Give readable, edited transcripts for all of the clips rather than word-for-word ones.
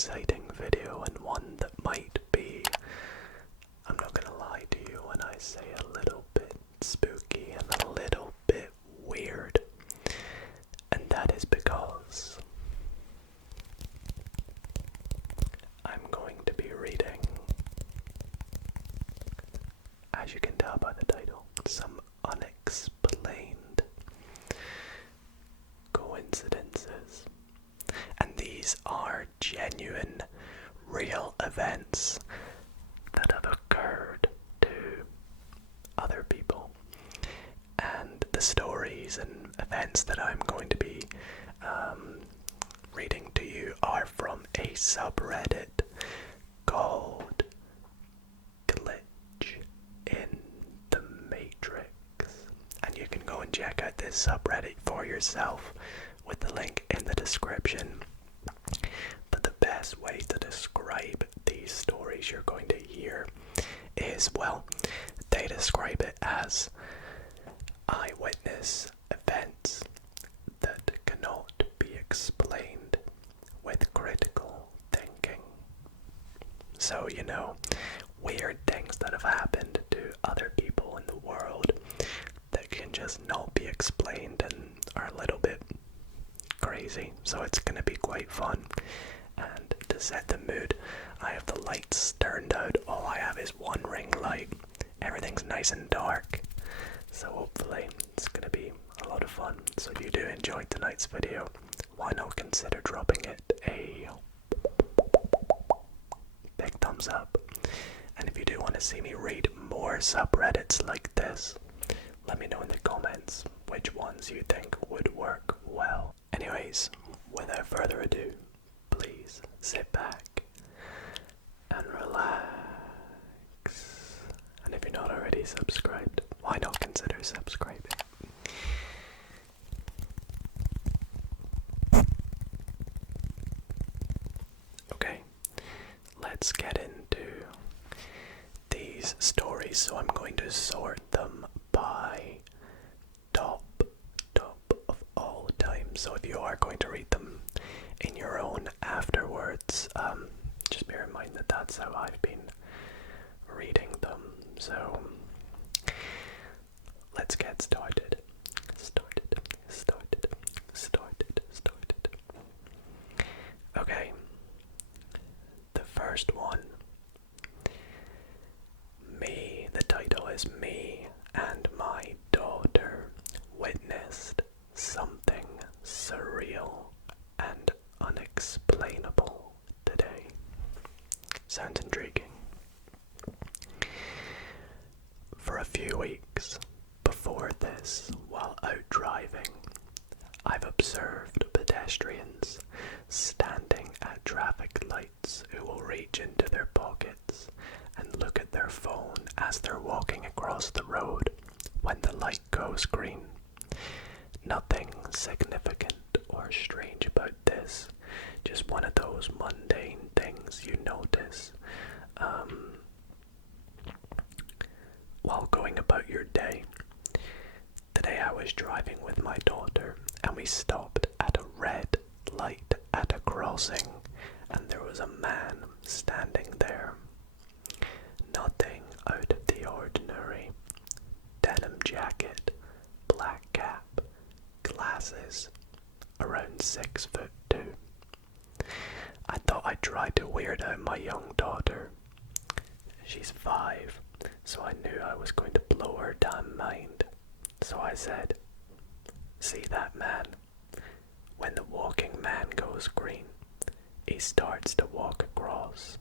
exciting video, and one that might be, I'm not gonna lie to you when I say a little bit spooky and a little bit weird. And that is because I'm going to be reading, as you can tell by the title, some unexplained coincidences. And these are genuine, real events that have occurred to other people. And the stories and events that I'm going to be reading to you are from a subreddit called Glitch in the Matrix. And you can go and check out this subreddit for yourself with the link in the description. But the best way to describe these stories you're going to hear is, well, they describe it as eyewitness events that cannot be explained with critical thinking. So, you know, weird things that have happened to other people in the world that can just not be explained and are a little bit crazy. So it's gonna be quite fun. And to set the mood, I have the lights turned out. All I have is one ring light. Everything's nice and dark. So hopefully it's gonna be a lot of fun. So if you do enjoy tonight's video, why not consider dropping it a big thumbs up. And if you do want to see me read more subreddits like this, let me know in the comments which ones you think would work well. Anyways, without further ado, please sit back and relax. And if you're not already subscribed, why not consider subscribing? Okay, let's get into these stories. So I'm going to sort them by top of all time. So if you are going to read them in your own afterwards, just bear in mind that that's how I've been reading them. So let's get started. Okay, the first one. The title is Me and My Daughter Witnessed Something Surreal and Unexplainable Today. Sounds intriguing. For a few weeks before this, while out driving, I've observed pedestrians standing at traffic lights who will reach into their pockets and look at their phone as they're walking across the road when the light goes green. Nothing significant or strange about this, just one of those mundane things you notice while going about your day. Today I was driving with my daughter and we stopped at a red light at a crossing, and there was a man standing there. Nothing out of the ordinary. Denim jacket, black cap, glasses, around 6'2". I thought I'd try to weird out my young daughter. She's 5, so I knew I was going to blow her damn mind. So I said, "See that man? When the walking man goes green, he starts to walk across.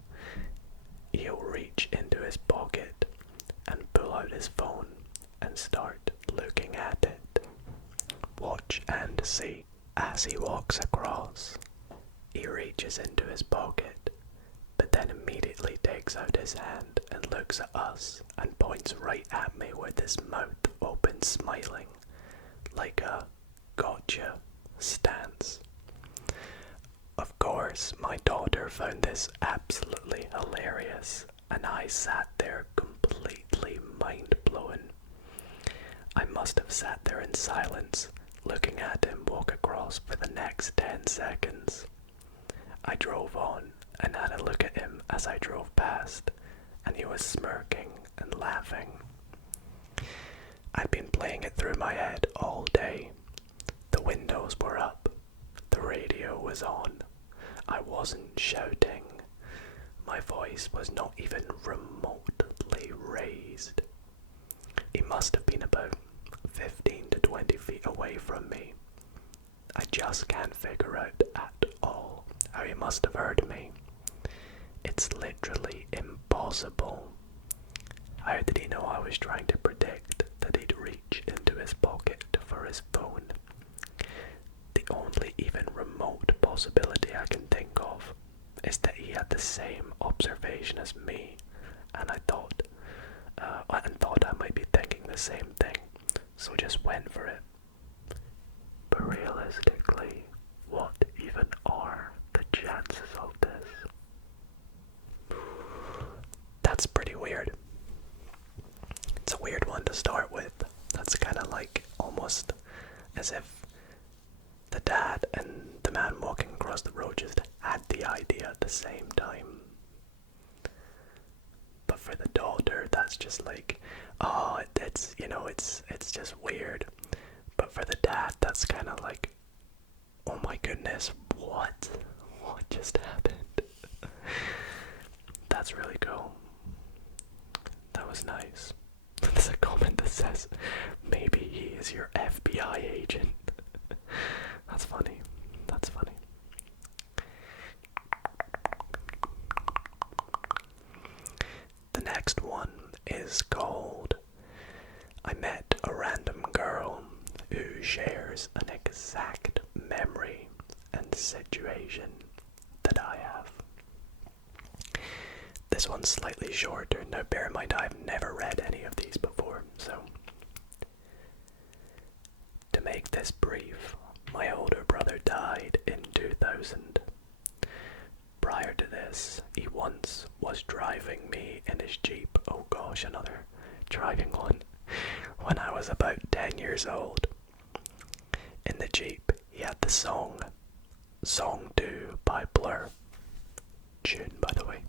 He'll reach into his pocket and pull out his phone and start looking at it. Watch and see." As he walks across, he reaches into his pocket, but then immediately takes out his hand and looks at us and points right at me with his mouth open, smiling, like a gotcha stance. Of course, my daughter found this absolutely hilarious, and I sat there completely mind-blown. I must have sat there in silence, looking at him walk across for the next 10 seconds. I drove on, and had a look at him as I drove past, and he was smirking and laughing. I'd been playing it through my head all day. The windows were up. The radio was on. I wasn't shouting. My voice was not even remotely raised. He must have been about 15 to 20 feet away from me. I just can't figure out at all how he must have heard me. It's literally impossible. How did he know I was trying to predict that he'd reach into his pocket for his phone? The only even remote possibility I can think of is that he had the same observation as me, and I thought I might be thinking the same thing, so just went for it. But realistically, what even are the chances of this? That's pretty weird. It's a weird one to start with. That's kind of like almost as if the dad and the man walking across the road just had the idea at the same time. But for the daughter, that's just like, oh, it's just weird. But for the dad, that's kind of like, oh my goodness, what just happened? That's really cool. That was nice. There's a comment that says, maybe he is your FBI agent. That's funny. That's funny. The next one is called I Met a Random Girl Who Shares an Exact Memory and Situation That I Have. This one's slightly shorter. Now bear in mind I've never read any of these before, so to make this brief, my older brother died in 2000. Prior to this, he once was driving me in his Jeep. Oh gosh, another driving one. When I was about 10 years old. In the Jeep, he had the song 2 by Blur. Tune, by the way.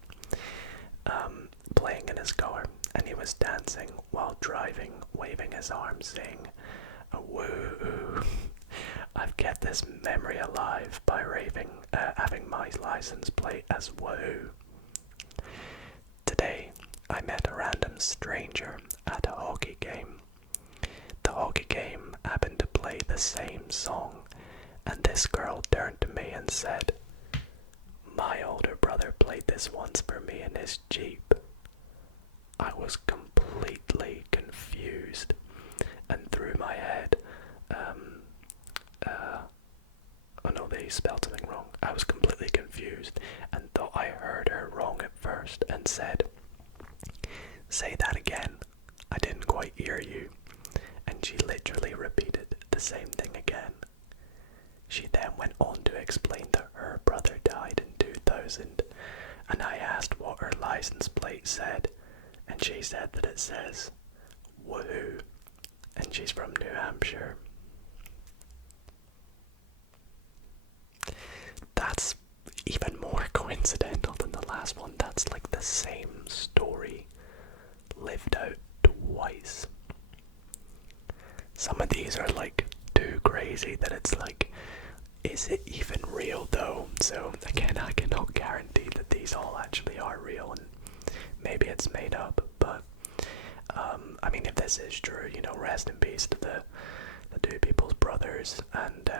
Playing in his car, and he was dancing while driving, waving his arms, saying, woo. I've kept this memory alive by having my license plate as woo. Today, I met a random stranger at a hockey game. The hockey game happened to play the same song, and this girl turned to me and said, my older brother played this once for me in his Jeep. I was completely confused, and through my head, oh no, they spelled something wrong. I was completely confused and thought I heard her wrong at first and said, say that again, I didn't quite hear you. And she literally repeated the same thing again. She then went on to explain that her brother died in 2000, and I asked what her license plate said, and she said that it says, woohoo, and she's from New Hampshire. That's even more coincidental than the last one. That's like the same story lived out twice. Some of these are like too crazy that it's like, is it even real though? So again, I cannot guarantee that these all actually are real, and maybe it's made up, but I mean, if this is true, rest in peace to the two people's brothers, and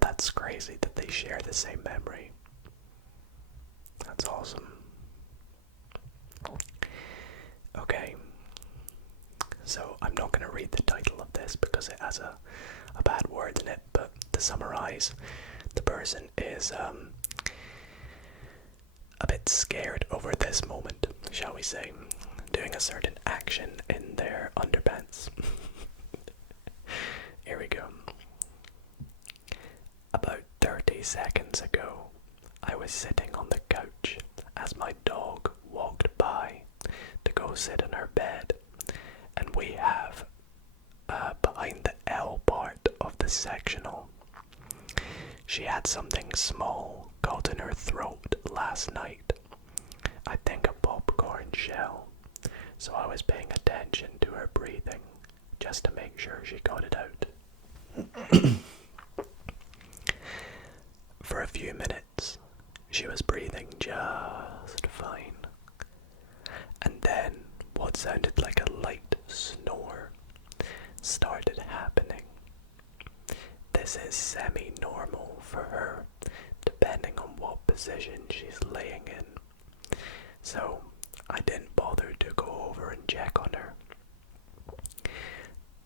that's crazy that they share the same memory. That's awesome. Okay, so I'm not going to read the title of this because it has a bad word in it, but to summarize, the person is a bit scared over this moment, shall we say, doing a certain action in their underpants. Here we go. About 30 seconds ago, I was sitting on the couch as my dog walked by to go sit in her bed, and we have behind the L part of the sectional, she had something small felt in her throat last night. I think a popcorn shell. So I was paying attention to her breathing, just to make sure she got it out. For a few minutes, she was breathing just fine. And then what sounded like a light snore started happening. This is semi-normal for her, depending on what position she's laying in. So I didn't bother to go over and check on her.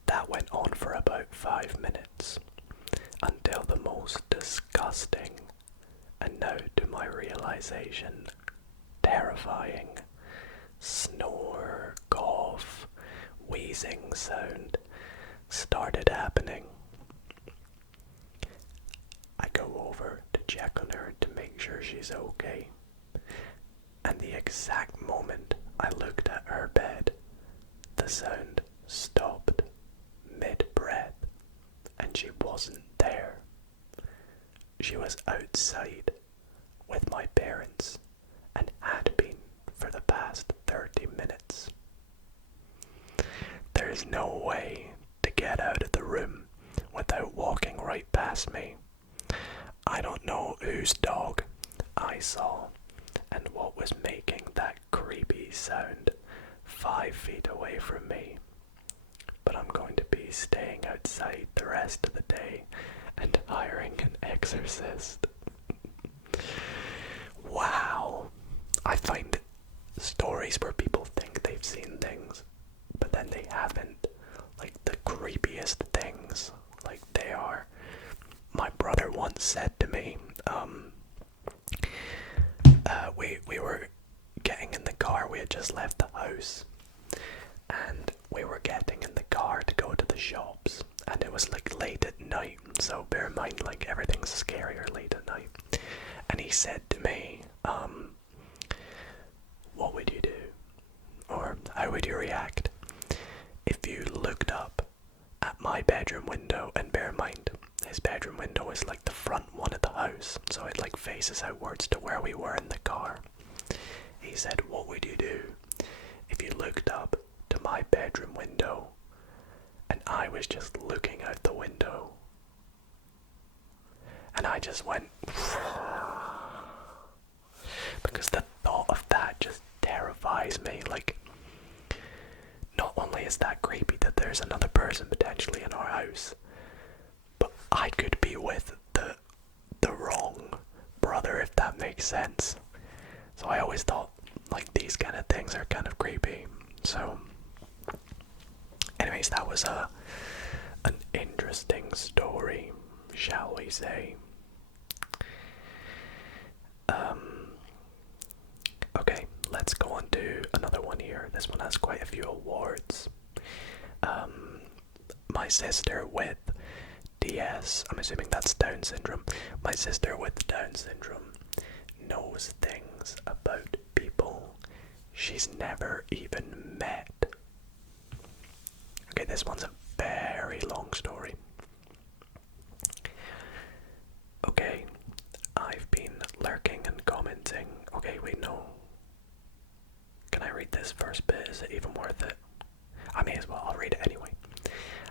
That went on for about 5 minutes, until the most disgusting, and now to my realization, terrifying, snore, cough, wheezing sound started happening. I go over to check on her to make sure she's okay. And the exact moment I looked at her bed, the sound stopped mid-breath, and she wasn't there. She was outside with my parents and had been for the past 30 minutes. There's no way to get out of the room without walking right past me. I don't know whose dog I saw and what was making that creepy sound 5 feet away from me. But I'm going to be staying outside the rest of the day and hiring an exorcist. Wow. I find stories where people think they've seen things, but then they haven't. Like the creepiest things. Like they are. My brother once said to me, we were getting in the car, we had just left the house, and we were getting in the car to go to the shops, and it was like late at night, so bear in mind like everything's scarier late at night. And he said to me, what would you do? Or how would you react if you looked up at my bedroom window? And bear in mind, his bedroom window is like the front one of the house, so it like faces outwards to where we were in the car. He said, what would you do if you looked up to my bedroom window and I was just looking out the window? And I just went, because the thought of that just terrifies me. Like, not only is that creepy that there's another person potentially in our house, but I could be with the wrong brother, if that makes sense. So I always thought like these kind of things are kind of creepy. So anyways, that was an interesting story, shall we say. Okay, let's go on to another one here. This one has quite a few awards. My sister with DS, I'm assuming that's Down syndrome. My sister with Down syndrome knows things about people she's never even met. Okay, this one's a very long story. Okay, I've been lurking and commenting. Okay, wait, no. Can I read this first bit? Is it even worth it? I may as well, I'll read it anyway.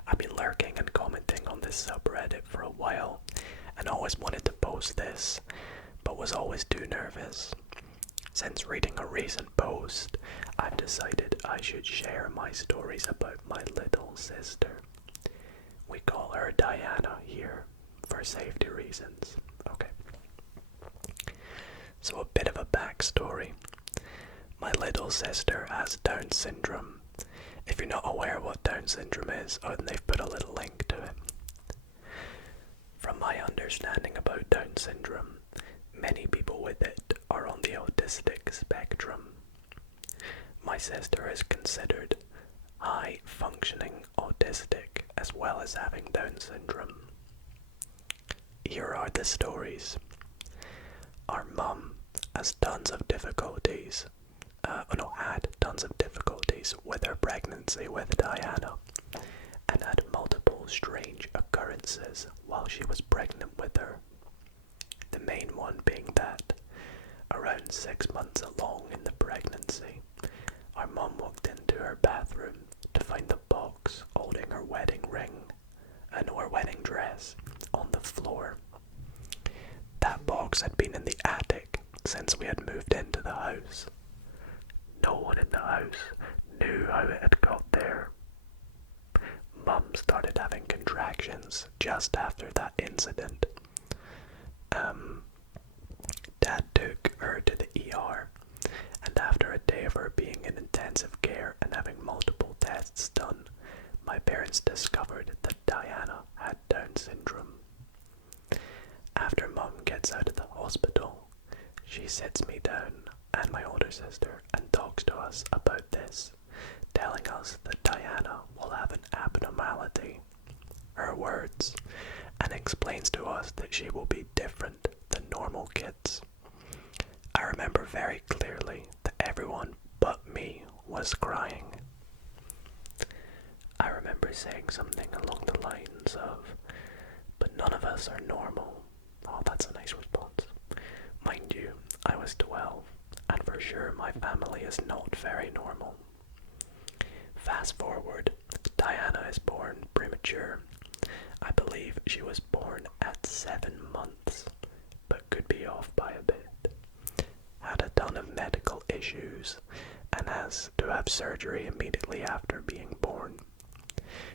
I've been lurking and commenting on this subreddit for a while, and always wanted to post this, but was always too nervous. Since reading a recent post, I've decided I should share my stories about my little sister. We call her Diana here, for safety reasons. Okay. So a bit of a backstory. My little sister has Down syndrome. If you're not aware what Down syndrome is, then they've put a little link to it. From my understanding about Down syndrome, many people with it are on the autistic spectrum. My sister is considered high-functioning autistic as well as having Down syndrome. Here are the stories. Our mum has tons of difficulties. Had tons of difficulties with her pregnancy with Diana, and had multiple strange occurrences while she was pregnant with her. The The main one being that around 6 months along in the pregnancy, our mum walked into her bathroom to find the box holding her wedding ring and her wedding dress on the floor. That box had been in the attic since we had moved into the house. No one in the house knew how it had got there. Mum started having contractions just after that incident. Dad took her to the ER, and after a day of her being in intensive care and having multiple tests done, my parents discovered that Diana had Down syndrome. After Mum gets out of the hospital, she sits me down and my older sister and talks to us about this, telling us that Diana will have an abnormality, her words, and explains to us that she will be different than normal kids. I remember very clearly that everyone but me was crying. I remember saying something along the lines of, "But none of us are normal." Oh, that's a nice response. Mind you, I was 12, and for sure my family is not very normal. Fast forward, Diana is born premature. I believe she was born at 7 months, but could be off by a bit. Had a ton of medical issues, and has to have surgery immediately after being born.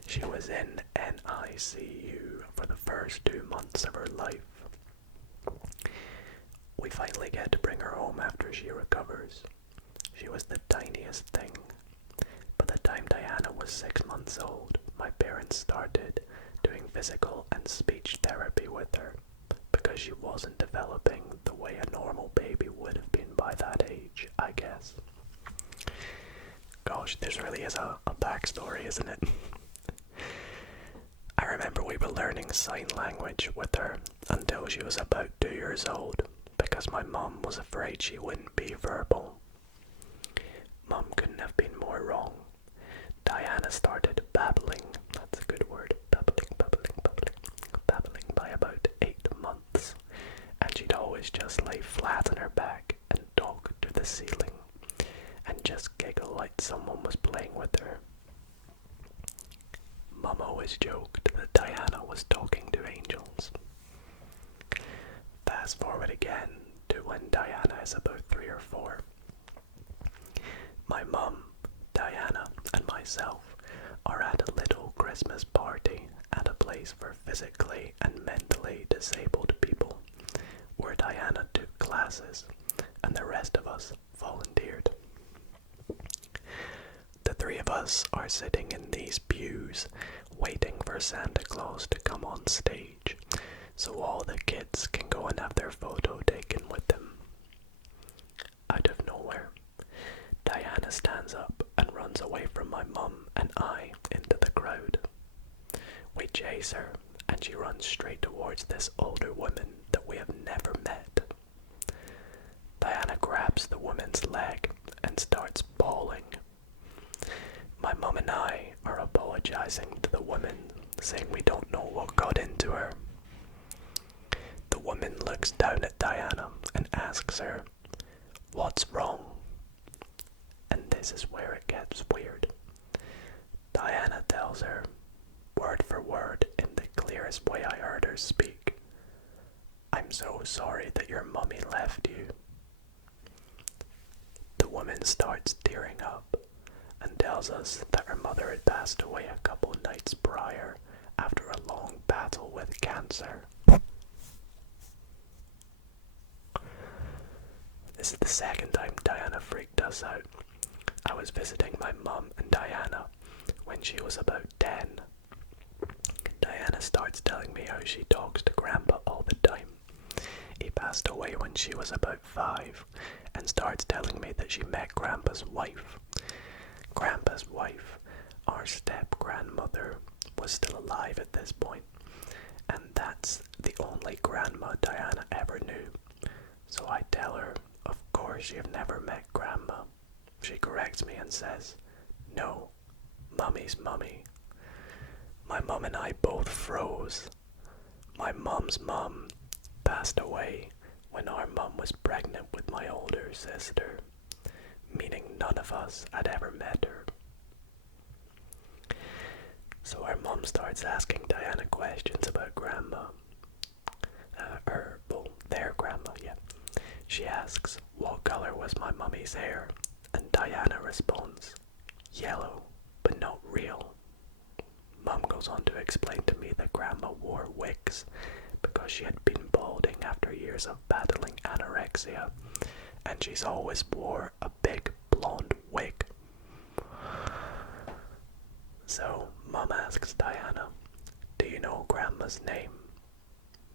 She was in NICU for the first 2 months of her life. We finally get to bring her home after she recovers. She was the tiniest thing. By the time Diana was 6 months old, my parents started doing physical and speech therapy with her because she wasn't developing the way a normal baby would have been by that age, I guess. Gosh, this really is a backstory, isn't it? I remember we were learning sign language with her until she was about 2 years old because my mum was afraid she wouldn't be verbal. Mum couldn't have been more wrong. Diana started babbling, that's a good word, babbling by about 8 months, and she'd always just lay flat on her back and talk to the ceiling, and just giggle like someone was playing with her. Mum always joked that Diana was talking to angels. Fast forward again to when Diana is about 3 or 4. My mum, Diana, and myself are at a little Christmas party at a place for physically and mentally disabled people, where Diana took classes and the rest of us volunteered. The 3 of us are sitting in these pews waiting for Santa Claus to come on stage so all the kids can go and have their photo taken with them. Out of nowhere, Diana stands up and runs away from my mum and I into the crowd. We chase her, and she runs straight towards this older woman that we have never met. Diana grabs the woman's leg and starts bawling. My mum and I are apologizing to the woman, saying we don't know what got into her. The woman looks down at Diana and asks her, "What's wrong?" And this is where it gets weird. Diana tells her, word for word in the clearest way I heard her speak, "I'm so sorry that your mummy left you." The woman starts tearing up and tells us that her mother had passed away a couple nights prior after a long battle with cancer. This is the second time Diana freaked us out. I was visiting my mum and Diana when she was about 10. Diana starts telling me how she talks to Grandpa all the time. He passed away when she was about 5, and starts telling me that she met Grandpa's wife. Grandpa's wife, our step-grandmother, was still alive at this point, and that's the only grandma Diana ever knew. So I tell her, of course you've never met Grandma. She corrects me and says, "No, Mummy's Mummy." My mum and I both froze. My mum's mum passed away when our mum was pregnant with my older sister, meaning none of us had ever met her. So our mum starts asking Diana questions about grandma. Their grandma, yeah. She asks, what colour was my mummy's hair? And Diana responds, yellow, but not real. Mum goes on to explain to me that grandma wore wigs because she had been balding after years of battling anorexia, and she's always wore a big blonde wig. So Mum asks Diana, do you know grandma's name?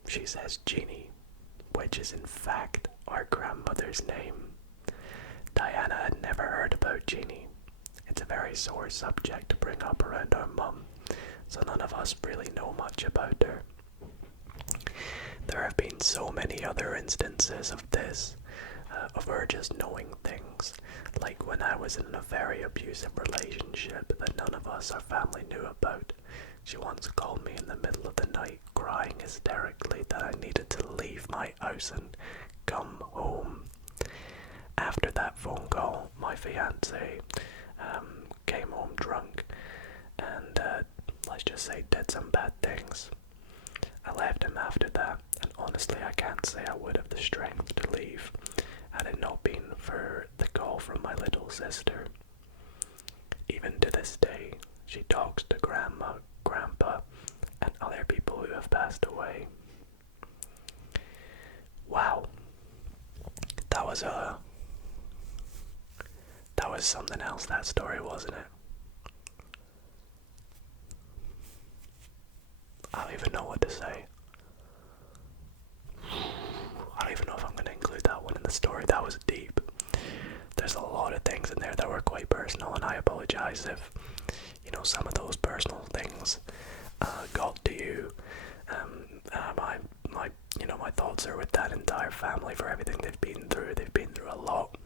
She says Jeannie, which is in fact our grandmother's name. Diana had never heard about Jeannie. It's a very sore subject to bring up around our mum, so none of us really know much about her. There have been so many other instances of this, of her just knowing things, like when I was in a very abusive relationship that none of us, our family, knew about. She once called me in the middle of the night, crying hysterically that I needed to leave my house and come home. After that phone call, my fiance came home drunk and, let's just say, did some bad things. I left him after that, and honestly I can't say I would have the strength to leave had it not been for the call from my little sister. Even to this day, she talks to grandma, grandpa, and other people who have passed away. Wow. That was something else, that story, wasn't it? I don't even know what to say. I don't even know if I'm going to include that one in the story. That was deep. There's a lot of things in there that were quite personal, and I apologize if, some of those personal things got to you. My thoughts are with that entire family for everything they've been through. They've been through a lot.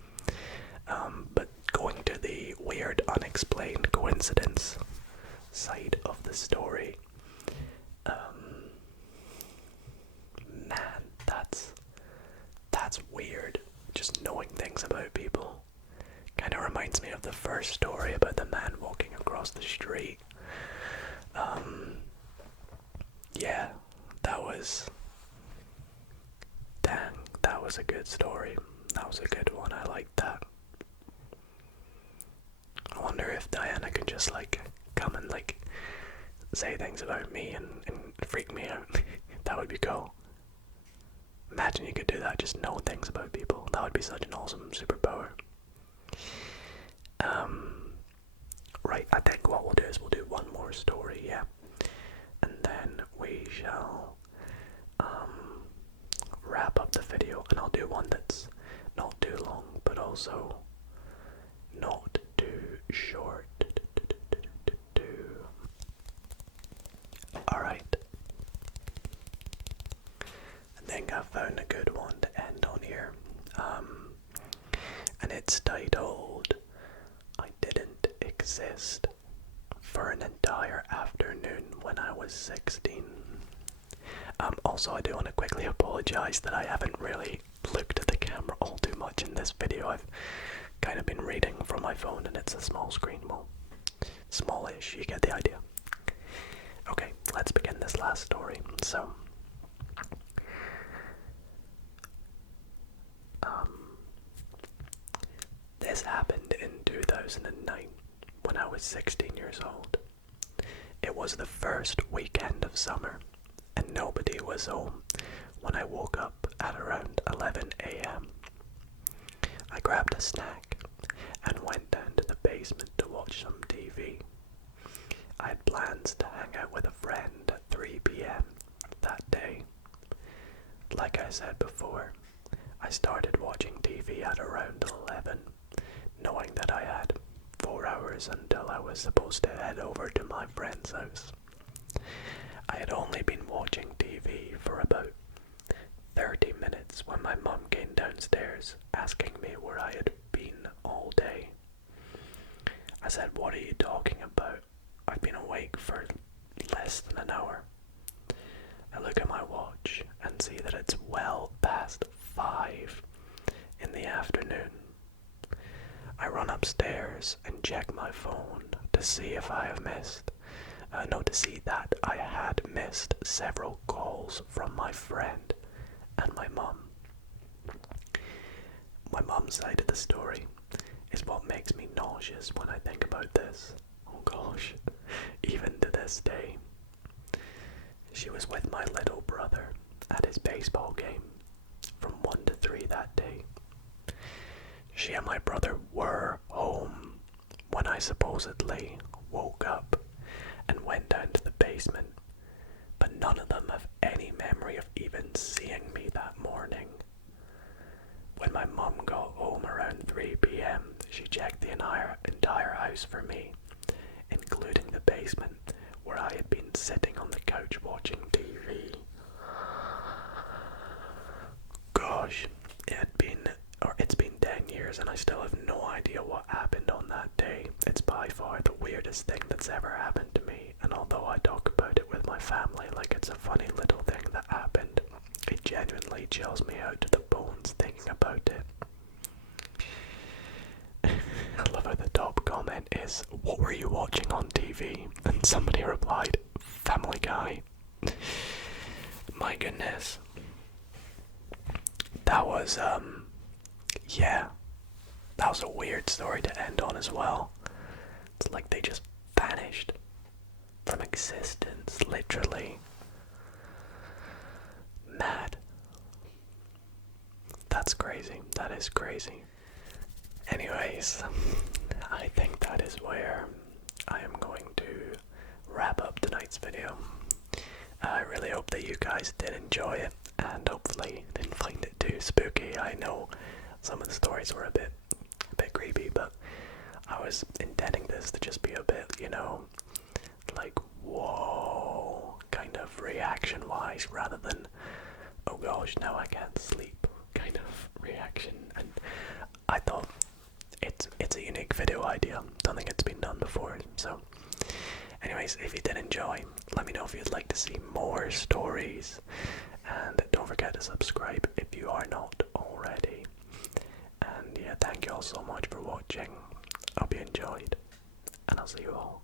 But going to the weird, unexplained coincidence side of the story, man, that's weird. Just knowing things about people kind of reminds me of the first story about the man walking across the street. Yeah, that was a good story. That was a good one. I liked that. I wonder if Diana can just come and say things about me and freak me out. That would be cool. Imagine you could do that, just know things about people. That would be such an awesome superpower. Right, I think what we'll do is we'll do one more story, yeah. And then we shall wrap up the video, and I'll do one that's not too long, but also not too short. Alright. I think I found a good one to end on here. And it's titled, I Didn't Exist for an Entire Afternoon When I Was 16. Also, I do want to quickly apologize that I haven't really looked at the camera all too much in this video. I've kind of been reading from my phone, and it's a small screen. Well, smallish, you get the idea. Okay, let's begin this last story. So, this happened in 2009 when I was 16 years old. It was the first weekend of summer, and nobody was home when I woke up at around 11 a.m. I grabbed a snack and went down to the basement to watch some TV. I had plans to hang out with a friend at 3 p.m. that day. Like I said before, I started watching TV at around 11, knowing that I had 4 hours until I was supposed to head over to my friend's house. I had only been watching TV for about 30 minutes when my mum came downstairs asking me where I had been all day. I said, "What are you talking about? I've been awake for less than an hour." I look at my watch and see that it's well past 5 in the afternoon. I run upstairs and check my phone to see if I have to see that I had missed several calls from my friend and my mum. My mum's side of the story is what makes me nauseous when I think about this. Oh gosh, even to this day. She was with my little brother at his baseball game from 1 to 3 that day. She and my brother were home when I supposedly woke up and went down to the basement, but none of them have any memory of even seeing me that morning. When my mum got home around 3 p.m, she checked the entire house for me, including the basement where I had been sitting on the couch watching TV. Gosh, it's been 10 years and I still have no idea what happened on that day. It's by far the weirdest thing that's ever happened to me, and although I talk about it with my family like it's a funny little thing that happened, it genuinely chills me out to the bones thinking about it. I love how the top comment is, "What were you watching on TV?" And somebody replied, "Family Guy." My goodness. That was, that was a weird story to end on as well. It's like they just vanished from existence, literally. Mad. That's crazy. That is crazy. Anyways, I think that is where I am going to wrap up tonight's video. I really hope that you guys did enjoy it, and hopefully didn't find it too spooky. I know some of the stories were a bit creepy, but I was intending this to just be a bit, like, whoa, kind of reaction-wise, rather than, oh gosh, now I can't sleep kind of reaction. And I thought it's a unique video idea. Don't think it's been done before. So anyways, if you did enjoy, let me know if you'd like to see more stories, and don't forget to subscribe if you are not already. And yeah, thank you all so much for watching. Hope you enjoyed, and I'll see you all